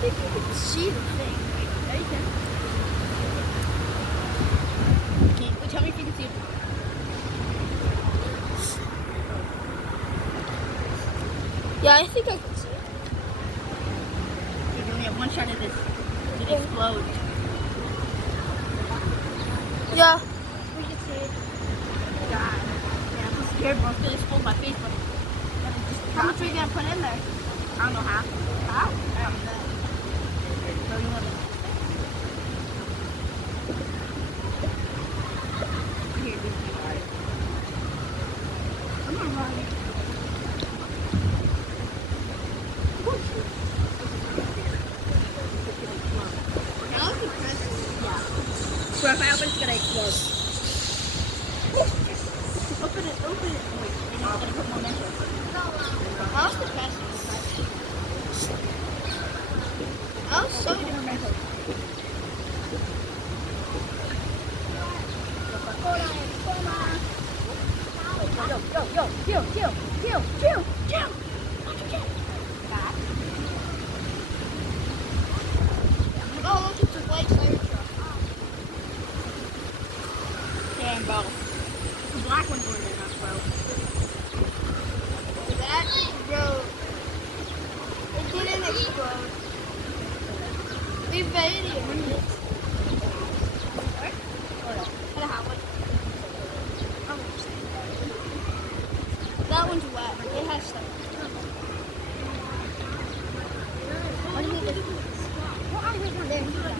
think you can see the thing. Yeah, you can. Tell me if you can see it. Yeah, I think I can see it. You only have one shot at this. It explodes. Yeah. We can see it. God. Yeah, I'm scared, bro. It's gonna explode my face, but how much are you gonna put in there? I don't know how. How? I don't know. So you want to... Here, this is right. Come on, Ronnie. Now it's the present. Yeah. So if I open, it's gonna explode. Open it, open it. Wait, I know I'm gonna put more mentos. How's the present? How's so different? Chill. Oh, look, it's a white fire truck. Damn, bro. The black one's going in us, bro. That explode. It didn't explode. We made it. That one's wet. It has stuff. What do you think? There.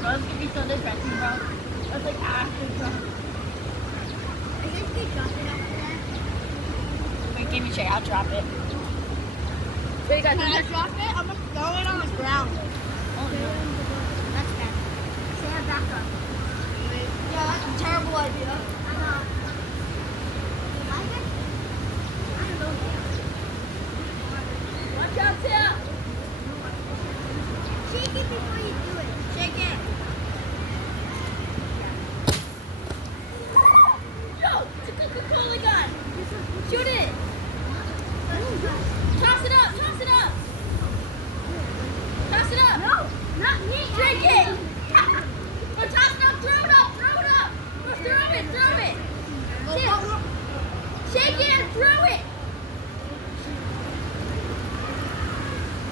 Those can be so depressing, bro. That's like acid, bro. I guess they dropped it over there. Wait, give me a check. I'll drop it. Wait, guys, Can I drop it? I'm gonna throw it on the ground. Oh, no. That's bad. Stand back up. Yeah, that's a terrible idea. I know. Watch out, Tim! Shake it before you do it. Shake it. Yo, it's a Coca-Cola gun! Shoot it! Toss it up! Toss it up! Toss it up! No, not me. Drink it! Oh, toss it up! Throw it up! Throw it up! Oh, throw it! Throw it! Shake it and throw it!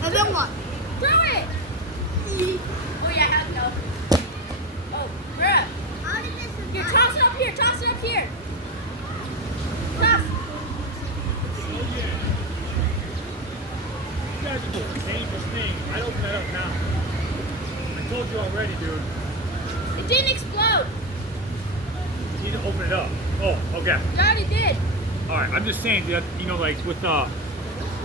And then what? Throw it! Oh yeah, I have no. Oh, bruh. How did this Here, toss it up here. Toss it up here. Toss. You guys are doing a dangerous thing. I'd open that up now. I told you already, dude. It didn't explode. You need to open it up. Oh, okay. It already did. Alright, I'm just saying that, you know, like with like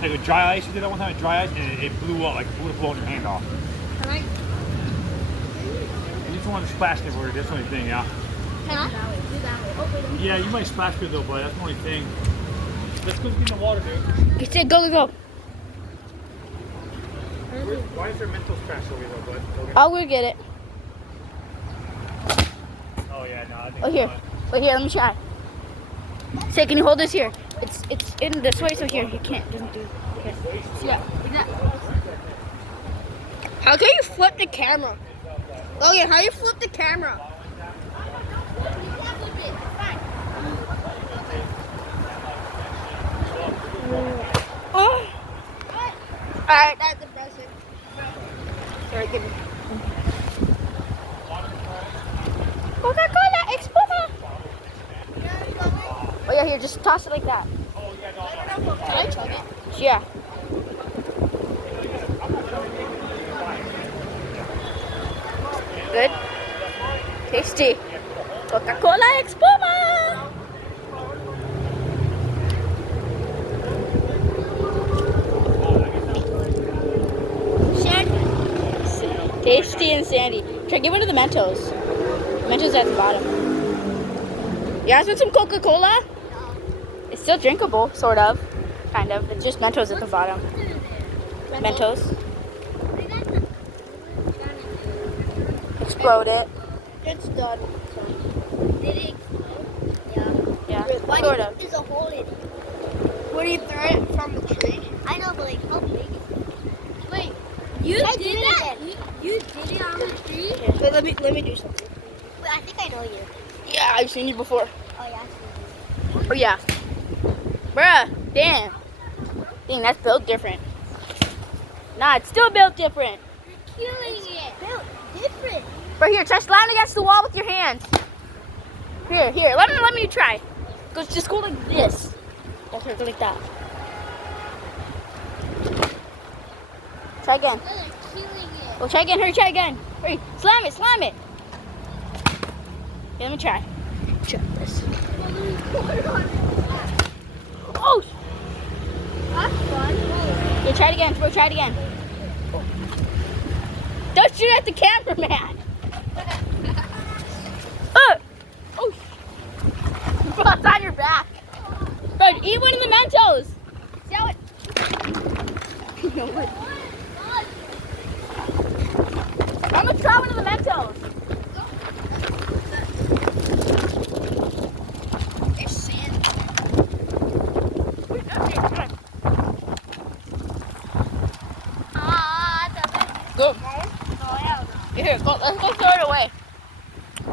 with dry ice, you did that one time with dry ice and it blew up, like it would have blown your hand off. Can I? You just want to splash everywhere, that's the only thing, yeah. Can I? Do that way. Open it. Yeah, you might splash it though, but that's the only thing. Let's go get in the water, dude. It said go. Why is there mental splash over here though, bud? I'll go get it. Oh yeah, no, I think Oh here. Oh here. Let me try. Say, can you hold this here? It's in this way, so here you can't. Doesn't do. Okay. Yeah. How can you flip the camera? Logan, how you flip the camera? Oh. Alright, that's the present. Sorry, give me. Coca-Cola Exploder. Oh yeah, here, just toss it like that. Can I chug it? Yeah. Good. Tasty. Coca-Cola Exploder. Tasty and sandy. Try give one of the Mentos. Mentos at the bottom. You guys want some Coca-Cola? It's still drinkable, sort of. Kind of. It's just Mentos at the bottom. Mentos. explode it. It's done. Did it explode? Yeah. Yeah, Why sort of. There's a hole in it. What do you throw it from the tree? I know, but like, how big is it? Wait, you I did did that? You did it on the tree? Wait, let me do something. Wait, I think I know you. Yeah, I've seen you before. Oh, yeah, I see Oh yeah. Bruh, damn. Dang, that's built different. Nah, it's still built different. you. Killing it. Built different. Right here, try slamming against the wall with your hands. Here, let me try. Just go like this. That's right, go like that. Try again. They're killing it. Oh, try again, try again. Hurry, slam it. Okay, let me try. Try this. Oh! That's fun. Yeah, try it again, bro, try it again. Don't shoot at the cameraman. Oh! Bro, it's on your back. Bro, eat one of the Mentos. See how it... No, what? I'm gonna try one of the Mentos. There's sand. Go. Oh, yeah. Here, go, let's go throw it away.